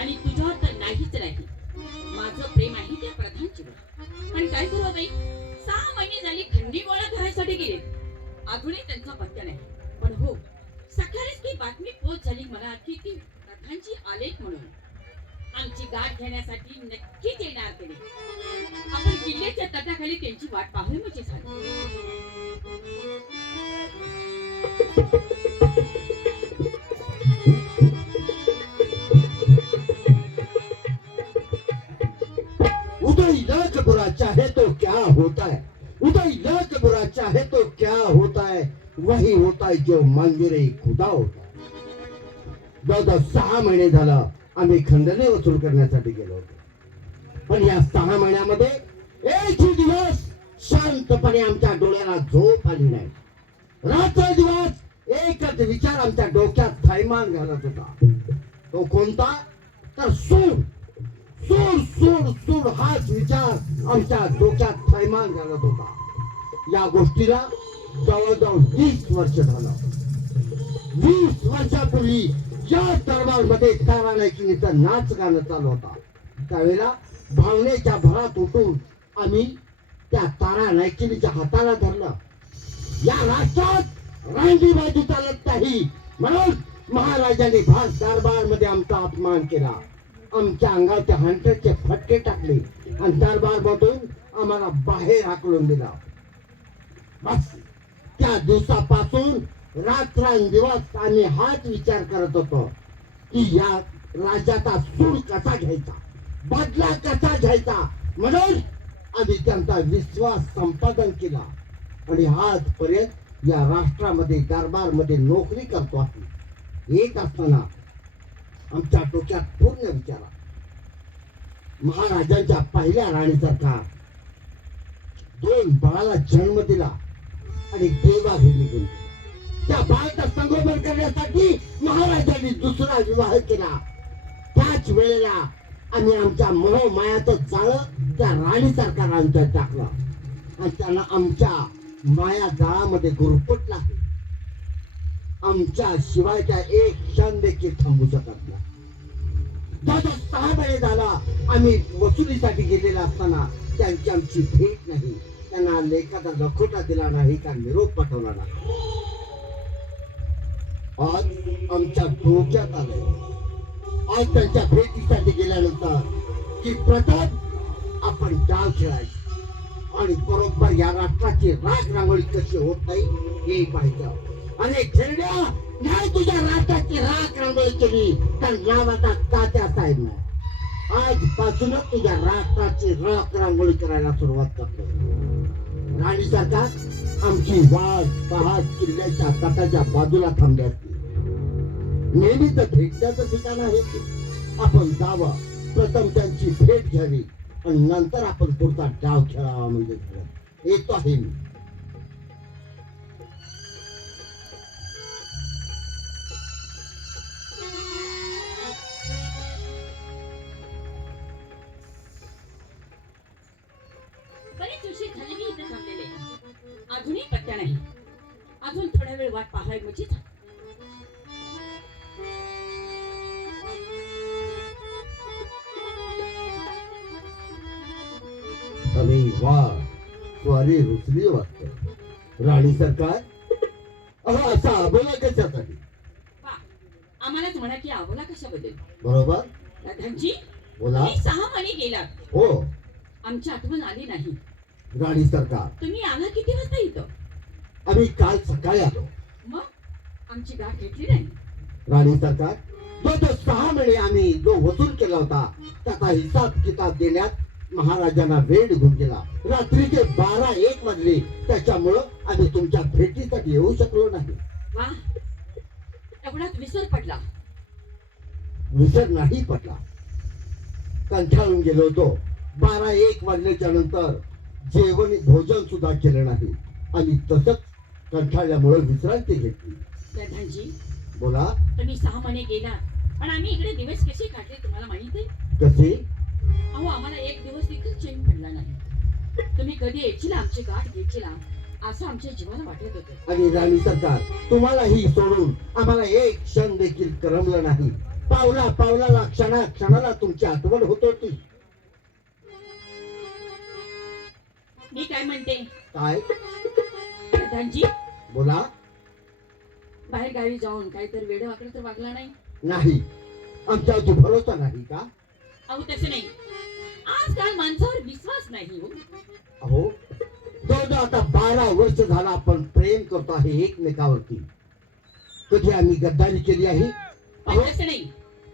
आणि तुझ्यावर तर नाहीच नाही माझं प्रेम आहे त्या प्रधानजीवर पण काय करू बाई? सहा महिने झाली खंडी गोळा करायसाठी गेले. अजूनही त्यांचा पत्ता नाही. पण हो सकाळीच ती बातमी पोच झाली मला की ती प्रधानची आलेत म्हणून. आमची गाठ घेण्यासाठी नक्कीच येणार ते आपण किल्ल्याच्या तटाखाली त्यांची वाट पाहू म्हणजे झाली इलाज बुरा चाहे तो क्या होता है? उधर इलाज बुरा चाहे तो क्या होता है? वही होता है जो मंदिर खुदा होता है। दादा सहा महिने झालं आम्ही खंडने वसूल करण्यासाठी गेलो होतो. पण या सहा महिन्यामध्ये एक दिवस शांतपणे आमच्या डोळ्याला झोप आली नाही. रात्र दिवस एकच विचार आमच्या डोक्यात थैमान घालत होता. तो कोणता? तर सूर. सूर सूर सूर हाच विचार आमच्या डोक्यात थैमान घालत होता. या गोष्टीला जवळजवळ वीस वर्ष झालं. वीस वर्षापूर्वी या दरबारमध्ये तारा नायकिनीचा नाच गाणं चालू होता त्यावेळेला भावनेच्या भरात उठून आम्ही त्या तारा नायकिनीच्या हाताला धरलं. या राष्ट्रात रांगीबाजी चालत नाही म्हणून महाराजांनी भास दरबारमध्ये आमचा अपमान केला. आमच्या अंगाच्या हंटरचे फटके टाकले आणि दरबार बटून आम्हाला बाहेर हाकलून दिला. बस त्या दिवसापासून रात्रंदिवस आम्ही हाच विचार करत होतो की या राज्याचा सूड कसा घ्यायचा बदला कसा घ्यायचा? म्हणून आम्ही त्यांचा विश्वास संपादन केला. आणि आजपर्यंत या राष्ट्रामध्ये दरबारमध्ये नोकरी करतो आहे येत असताना आमच्या डोक्यात पूर्ण विचारा. महाराजांच्या पहिल्या राणीसारखा दोन बाळाला जन्म दिला आणि देवा निघून त्या बाळाचा संगोपन करण्यासाठी महाराजांनी दुसरा विवाह केला. त्याच वेळेला आम्ही आमच्या मोहमायाचं जाळ त्या राणीसारखा आमच्या टाकलं. आणि त्यांना आमच्या माया जाळामध्ये गुरफटला आहे आमच्या शिवाय त्या एक क्षण देखील थांबू शकत नाही. दादा सहा महिने झाला आम्ही वसुलीसाठी गेलेला असताना त्यांची आमची भेट नाही. त्यांना लेखाचा लखोटा दिला नाही का निरोप पाठवला नाही. आज आमच्या डोक्यात आलं आज त्यांच्या भेटीसाठी गेल्यानंतर की प्रथम आपण डाव खेळायची. आणि बरोबर या राष्ट्राची राग रांगोळी कशी होत नाही हे पाहिजे आणि खेळण्या नाही तुझ्या राष्ट्राची राख रांगोळी केली तर नावाचा तात्या साहेब आजपासूनच तुझ्या राष्ट्राची राख रांगोळी करायला सुरुवात करतो राणी सरकार आमची वाट पहाट किल्ल्याच्या तटाच्या बाजूला थांबली असते. नेहमीच भेटण्याचं ठिकाण आहे आपण जावं प्रथम त्यांची भेट घ्यावी आणि नंतर आपण पुढचा डाव खेळावा म्हणजे येतो आहे मी. अजूनही पत्त्या नाही. अजून थोडा वेळ वाट पाहाय म्हणजे. अरे वा स्वारी रुचली वाटत. राणी सरकार अहो असा बोला कशासाठी? आम्हालाच म्हणा की आम्हाला कशाबद्दल. बरोबर. राधांची बोला. सहा महिने गेलात. हो. आमची आठवण आली नाही. राणी सरकार. तुम्ही आला किती वाजता इथं? आम्ही काल सकाळी आलो. मग? आमची गाठ भेटली नाही. राणी सरकार. जो तो सहा महिने आम्ही जो वसूल केला होता त्याचा हिसाब किताब देण्यात महाराजांना वेळ निघून गेला. रात्रीचे बारा एक वाजले. त्याच्यामुळं आम्ही तुमच्या भेटीसाठी येऊ शकलो नाही. वा. एवढाच विसर पडला. विसर नाही पडला. कंठाळून गेलो होतो. बारा एक वाजल्याच्या नंतर जेवण भोजन सुद्धा केलं नाही. आणि तसंच कंठाळल्यामुळे विश्रांती घेतली. प्रधानजी बोला. तुम्ही सहा महिने गेला पण आम्ही इकडे दिवस कसे काढले तुम्हाला माहीत? आहे कसे? अहो आम्हाला एक दिवस देखील चैन पडला नाही. तुम्ही कधी येशील आमची गाठ घेशील असं आमच्या जीवाला वाटत होतं. आणि राणी सरकार तुम्हालाही सोडून आम्हाला एक क्षण देखील करमलं नाही. पावला पावलाला क्षणा क्षणाला तुमची आठवण होत होती. मी काय म्हणते? काय? प्रधानजी बोला. बाहेर गावी जाऊन काहीतरी वाकडं तर वागला नाही? नाही. आमच्यावरती भरोसा नाही का? अहो तसं नाही. आजकाल माणसावर विश्वास नाही हो. अहो जवळजवळ आता बारा वर्ष झाला आपण प्रेम करतो आहे एकमेकावरती. कधी आम्ही गद्दारी केली आहे? पण अहो तसं नाही.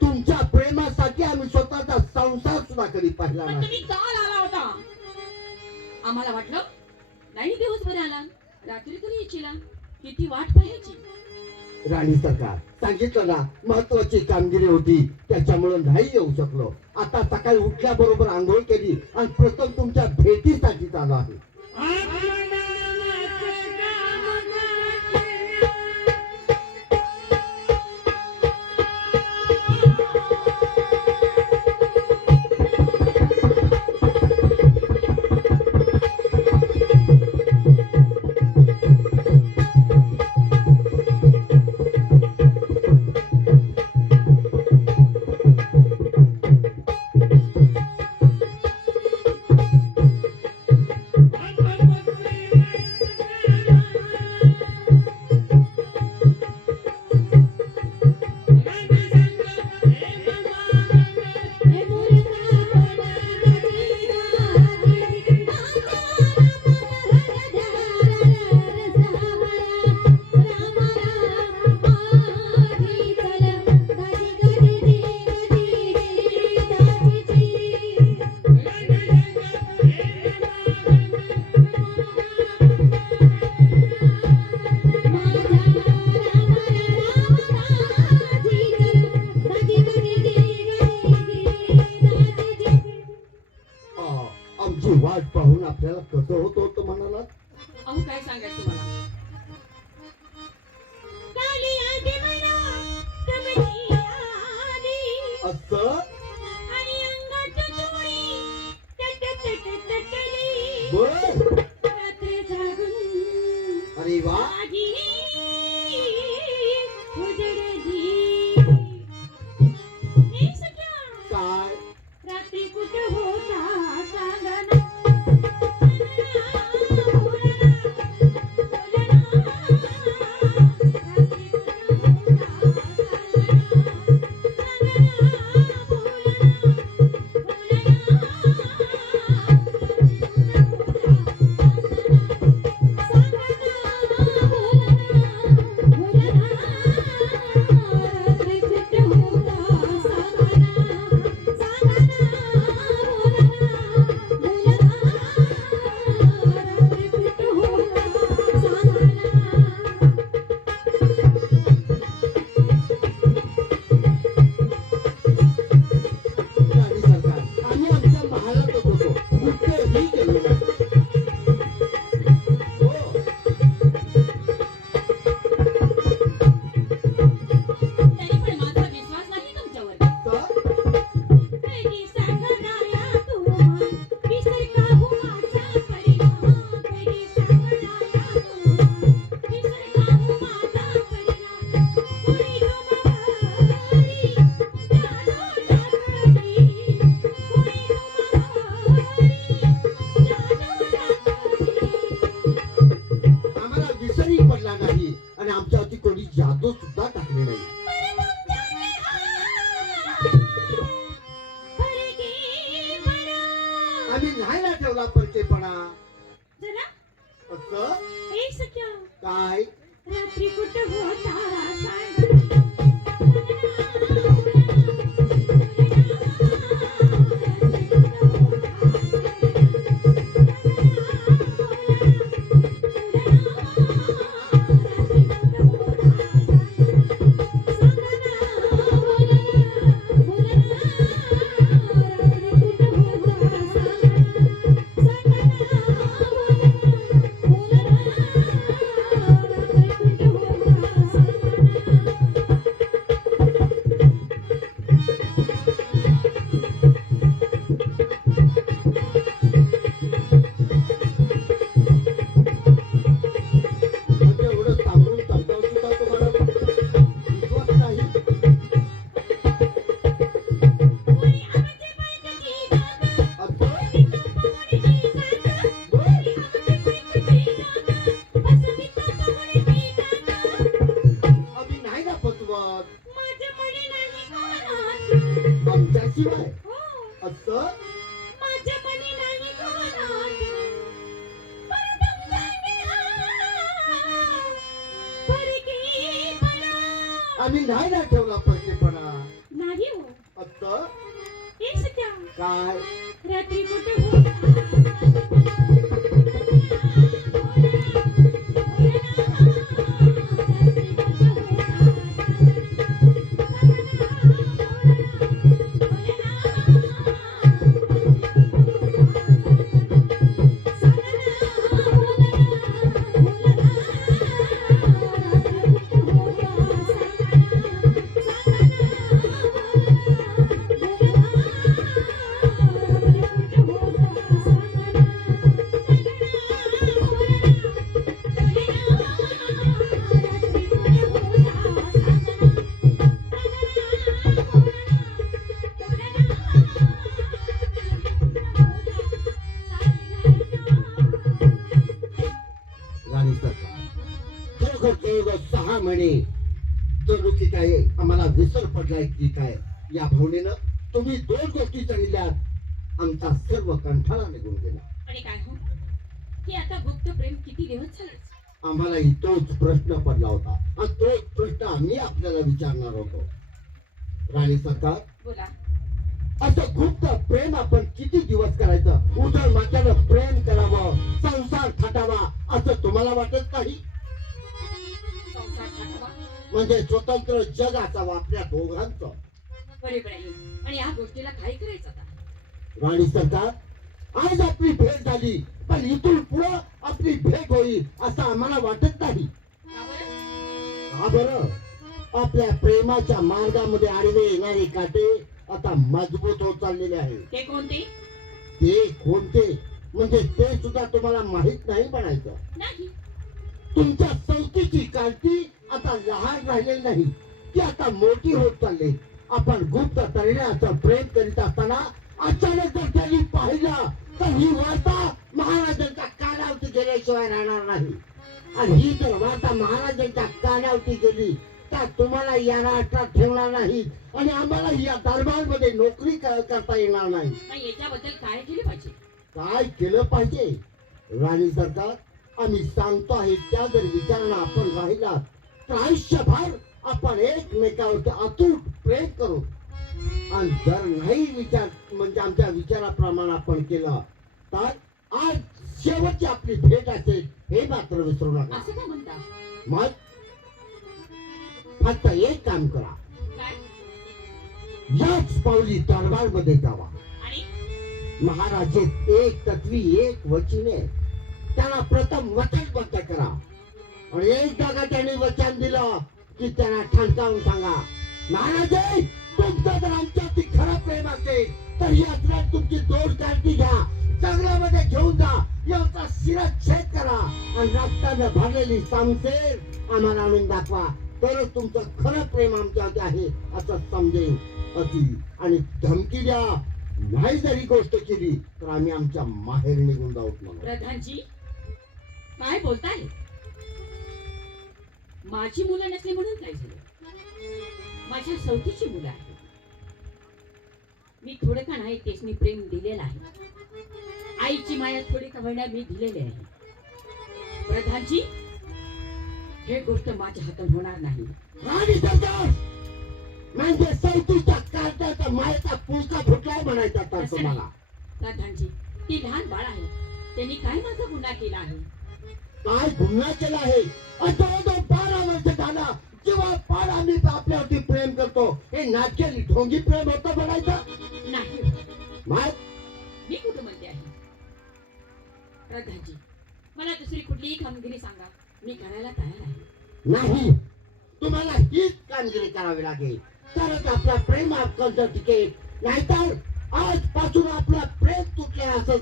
तुमच्या प्रेमासाठी आम्ही स्वतःचा संसार सुद्धा कधी पाहिला पण नाही. तुम्ही काल आला होता. आम्हाला वाटलं नाही दिवसभर आला रात्री तरी येशीला? किती वाट पाहायची. राणी सरकार सांगितलं ना महत्वाची कामगिरी होती त्याच्यामुळे नाही येऊ शकलो. आता सकाळी उठल्याबरोबर आंघोळ केली आणि प्रथम तुमच्या भेटीसाठी आलो आहे बर. अरे वा. ना ठेवला परिचयपणा असं? काय? रात्री कुठं होता सांग. असं. आम्ही नाही ना ठेवला परकेपणा नाही हो. असं? काय? रात्री कुठे होता? या भावनेनं तुम्ही दोन गोष्टी सांगितल्यात. आमचा सर्व कंठाळा निघून गेला. आणि काय हो? हे आता गुप्त प्रेम किती दिवस झाले? आम्हालाही तोच प्रश्न पडला होता. आणि तोच प्रश्न आम्ही आपल्याला विचारणार होतो. राणी सरकार बोला. असं गुप्त प्रेम आपण किती दिवस करायचं? उधळ मात्यानं प्रेम करावं संसार थाटावा असं तुम्हाला वाटत थाटावा? म्हणजे स्वतंत्र जग असावं आपल्या दोघांचं. आहे आणि या गोष्टीला काय करायचं आता? राणी सरकार आज आपली भेट झाली पण इथून पुढं आपली भेट होईल असं आम्हाला वाटत नाही. बरं? आपल्या प्रेमाच्या मार्गामध्ये आडवे येणारे काटे आता मजबूत होत चाललेले आहे ते कोणते? ते कोणते? म्हणजे ते सुद्धा तुम्हाला माहीत नाही म्हणायचं. तुमच्या चौथीची काळजी आता लहान राहिलेली नाही. ती आता मोठी होत चालली. आपण गुप्त तरुणाचं प्रेम करीत असताना अचानक जर त्यांनी पाहिलं तर ही वार्ता महाराजांच्या कानावरती गेल्याशिवाय राहणार नाही. आणि ही जर वार्ता महाराजांच्या कानावरती गेली तर तुम्हाला या राष्ट्रात ठेवणार नाही आणि आम्हाला या दरबारमध्ये नोकरी करता येणार नाही. याच्याबद्दल काय केले पाहिजे? काय केलं पाहिजे? राणी सरकार आम्ही सांगतो आहे त्या जर विचारणा आपण राहिला तर आयुष्यभर आपण एकमेकावरती अतूट प्रेम करू. आणि जर नाही विचार म्हणजे आमच्या विचाराप्रमाणे आपण केलं तर आज शेवटची आपली भेट असेल हे मात्र विसरू नका. असं म्हणता? मग फक्त एक काम करा. याच पावली दरबारमध्ये जावा महाराजे एक तत्वी एक वचने त्यांना प्रथम वचनबद्ध करा. आणि एक जागा त्यांनी वचन दिलं की त्यांना ठणकावून सांगा. महाराजे तुमचं जर आमच्यावरती खरं प्रेम असेल तर ही असल्यास तुमची दोन काळजी घ्या. जंगलामध्ये घेऊन जा. याचा शिरच्छेद करा. आणि रक्तानं भरलेली सामसेर आम्हाला आणून दाखवा. तरच तुमचं खरं प्रेम आमच्यावरती आहे असं समजेल अति. आणि धमकी द्या. नाही जरी गोष्ट केली तर आम्ही आमच्या माहेर निघून जाऊ प्रधानजी काय बोलताय? माझी मुलं नसली म्हणून काय झालं? माझ्या चौथीची मुलं आहेत. मी थोडं का नाही तेच मी प्रेम दिलेलं आहे. आईची माया थोडी का होईना मी दिलेली आहे. प्रधानजी हे गोष्ट माझ्या हातून होणार नाही. राणी म्हणजे काळजाचा मायेचा पुलका फुटलाय म्हणायचा तर तुम्हाला. प्रधानजी ती लहान बाळ आहे. त्यांनी काय माझा गुन्हा केला आहे? काय गुन्हा केला आहे? झाला जेव्हा पाड आम्ही आपल्यावरती प्रेम करतो. हे नाट्य ढोंगी प्रेम होतं म्हणायचं. नाही. मी कुठं म्हणते आहे प्रधानजी मला दुसरी कुठलीही कामगिरी सांगा. मी करायला तयार आहे. नाही. तुम्हाला हीच कामगिरी करावी लागेल. तरच आपला प्रेम अक्कल टिकेल. नाहीतर आजपासून आपला प्रेम तुटले असं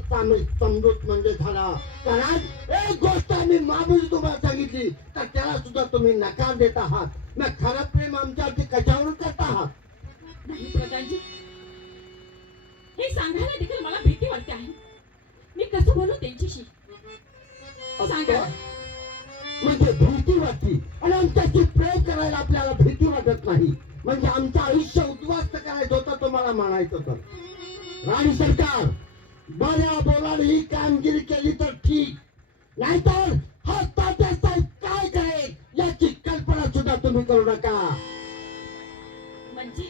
समजूत म्हणजे झाला. कारण एक गोष्ट आम्ही मामूली तुम्हाला सांगितली तर त्याला सुद्धा तुम्ही नकार देत आहात. मग खरं प्रेम आमच्यावरती कशावरून करत आहात? नाही हे सांगायला देखील मला भीती वाटते आहे. मी कसं बोलू त्यांच्याशी? सांगा. म्हणजे भीती वाटते. आणि आमच्याशी प्रेम करायला आपल्याला भीती वाटत नाही. म्हणजे आमचं आयुष्य उद्ध्वस्त करायचं होतं तुम्हाला तुम्हाला म्हणायचं तर राणी सरकार बऱ्या बोलाने ही कामगिरी केली तर ठीक। नाहीतर हा तात्यासाहेब काय करेल याची कल्पना सुद्धा तुम्ही करू नका. म्हणजे?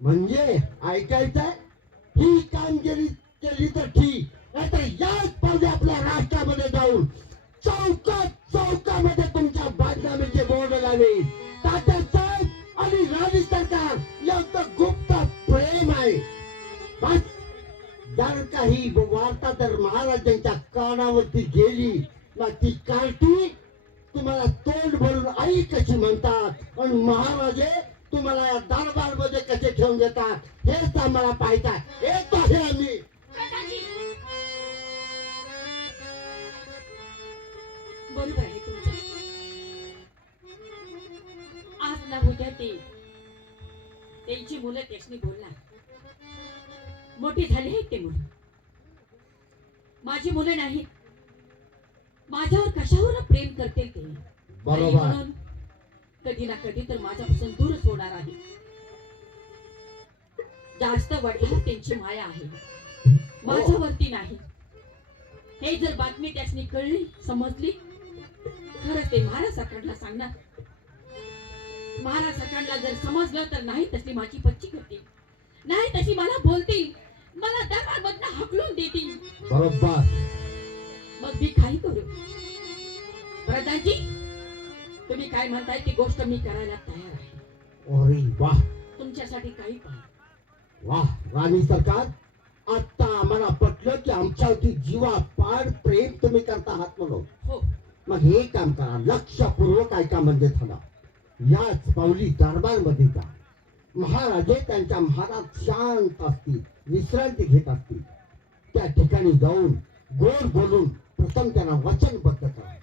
म्हणजे ऐकायचंय ही कामगिरी केली तर ठीक. नाहीतर याच पावले आपल्या राष्ट्रामध्ये जाऊन चौकात चौकामध्ये तुमच्या बांधकामाचे बोर्ड लावेल तात्यासाहेब आणि राणी सरकार यांचं गुप्त प्रेम आहे. बस जर काही वार्ता तर महाराजांच्या कानावरती गेली. ना ती कार्टी तुम्हाला तोंड भरून आई कशी म्हणतात? आणि महाराजे तुम्हाला या दरबारमध्ये कसे ठेवून देतात? हेच आम्हाला पाहिजे. हेच आहे आम्ही. बरोबर आहे तुमचं. आज ना उद्या ते त्यांची मुलं त्याशनी बोलणार. मोठी झाली आहेत ते मुलं. माझी मुलं नाहीत माझ्यावर कशावर प्रेम करतील ते? म्हणून कधी ना कधी तर माझ्यापासून दूरच होणार आहे. जास्त वडिलांवर त्यांची माया आहे. माझ्यावरती नाही. हे जर बातमी त्यासनी कळली समजली खरंच ते महाराज सरकारला सांगणार. महाराज सरकारला जर समजलं तर नाही तसली माझी पच्ची करतील. नाही तशी मला बोलतील. मला दरबार मधनं हकलून देतील. बरोबर. मग मी काही करू? प्रधानजी तुम्ही काय म्हणताय ती गोष्ट मी करायला तयार आहे. अरे वाह. तुमच्यासाठी काही पण वाह राणी सरकार आता आम्हाला पटलं की आमच्यावरती जीवा पाड प्रेम तुम्ही करता आहात म्हणून. हो. मग हे काम करा लक्षपूर्वक ऐका म्हणजे थांबा. याच पावली दरबारमध्ये जा. महाराजे त्यांच्या महाराज शांत असतील विश्रांती घेत असतील. त्या ठिकाणी जाऊन गोड बोलून प्रथम त्यांना वचनबद्ध करा.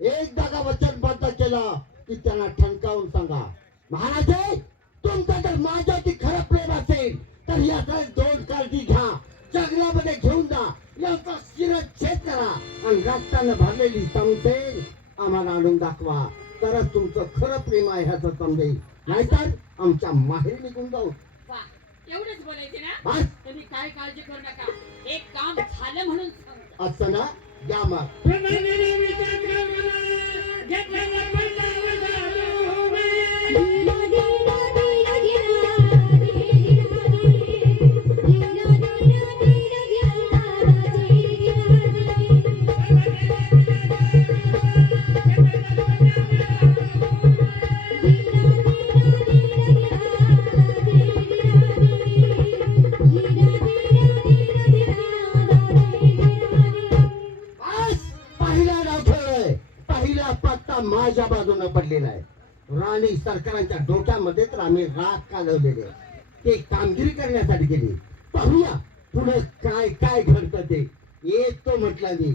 एक जागा वचनबद्ध केलं की त्यांना ठणकावून सांगा महाराजे तुमचं जर माझ्यावरती खरं प्रेम असेल तर याचा दोन काळजी घ्या. जंगलामध्ये घेऊन जा. याचा शिरच्छेद करा. आणि रक्तानं भरलेली समजेल आम्हाला आणून दाखवा. तरच तुमचं खरं प्रेम आहे ह्याचं समजेल नाहीतर आमच्या माहेरी निघून जाऊ. वा एवढंच बोलायचे ना? बस तुम्ही काय काळजी करू नका. एक काम झालं म्हणून सांगतो. असं ना? या मग. राणे सरकारांच्या डोक्यामध्ये तर आम्ही राग कालवलेले ते कामगिरी करण्यासाठी गेली. पाहूया पुढे काय काय घडतं ते. येतो म्हटलं मी.